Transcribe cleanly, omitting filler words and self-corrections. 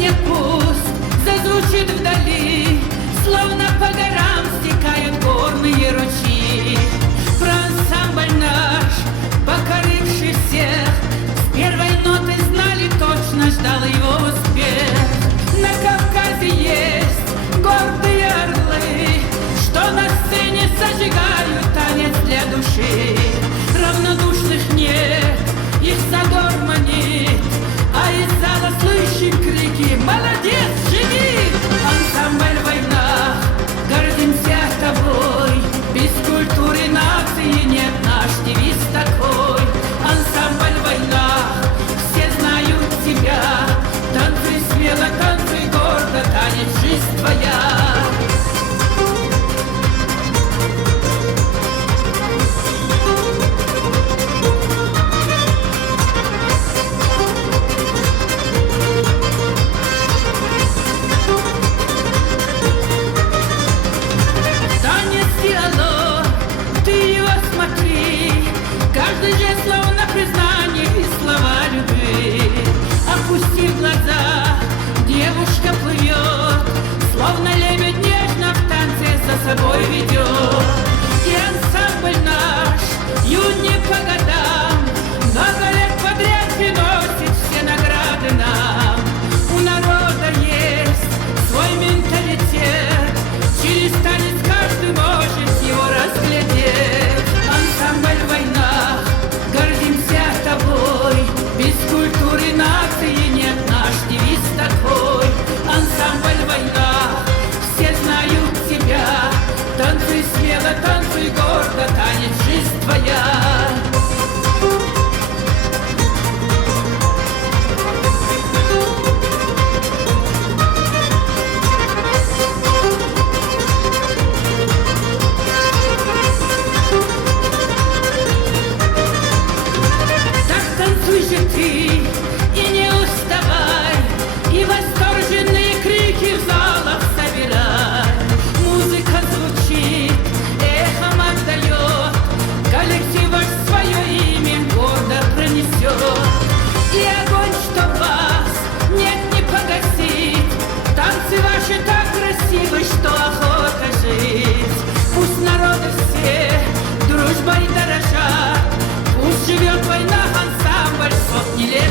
песня пусть зазвучит вдали, словно по горам стекают горные ручьи. Про ансамбль наш, покоривший всех, с первой ноты знали точно, ждал его успех. На Кавказе есть гордые орлы, что на сцене зажигают танец для души. Равнодушных нет, их задор манит, а из зала слышим крики: молодец, живи! Ансамбль «Война», гордимся тобой, без культуры нации нет наш девиз такой. Ансамбль «Война», все знают тебя, танцуй смело, танцуй гордо, танец жизнь твоя. Каждый же словно признание и слова любви. Опусти глаза, девушка плывет, словно лебедь нежно в танце за собой ведет. И ансамбль наш, юн не по годам, много лет подряд приносит все награды нам. У народа есть свой менталитет, через танец каждый может его разглядеть. Ансамбль «Война», гордимся тобой, без культуры нации нет наш девиз такой. Ансамбль «Война», все знают тебя, танцуй смело, танцуй гордо, танец жизнь твоя. Ты и не уставай, и восторженные крики в залах собирай. Музыка звучит, эхом отдает, коллектив ваш свое имя гордо пронесет. И огонь, что вас нет, не погасит, танцы ваши так красивы, что охота жить. Пусть народы все дружбой дорожат, пусть живет война, ансамбль сотни лет.